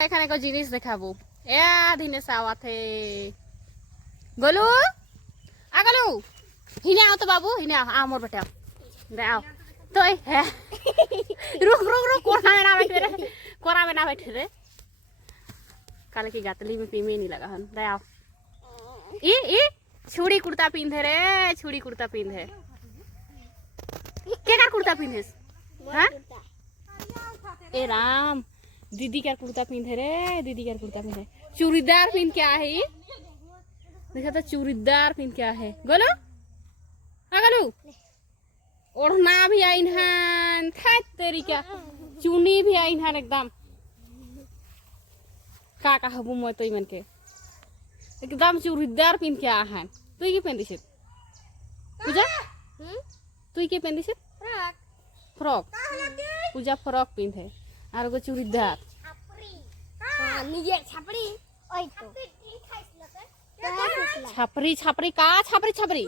এখানে কো জিনিস দেখাবো এ দিনে সাওয়াতে গলু আগলু হিনে আও তো বাবু হিনে আও মোর বেটা দে আও তো হ্যাঁ रुक रुक रुक कोरा में ना बैठे रे काले की गातली में पीमे नहीं लगा हन दे आओ ई छुड़ी कुर्ता पिंधे रे छुड़ी कुर्ता पिंधे के का कुर्ता पिंधे हां ए राम दीदी का कुर्ता पिंधे रे दीदी का कुर्ता पिंधे चूड़ीदार पिन क्या है देखा तो चूड़ीदार पिन क्या है गोलो हां गोलू ओढ़ना भी आइन हन खात तेरी क्या चुनी भी आइन हन एकदम का हबु मैं तो मन के एकदम चूड़ीदार पिन क्या हन तू की पहन दिस पूजा तू की पहन दिस फ्रॉक पूजा फ्रॉक पिंधे और गो चूड़ीदार छपरी छपरी का छपरी छपरी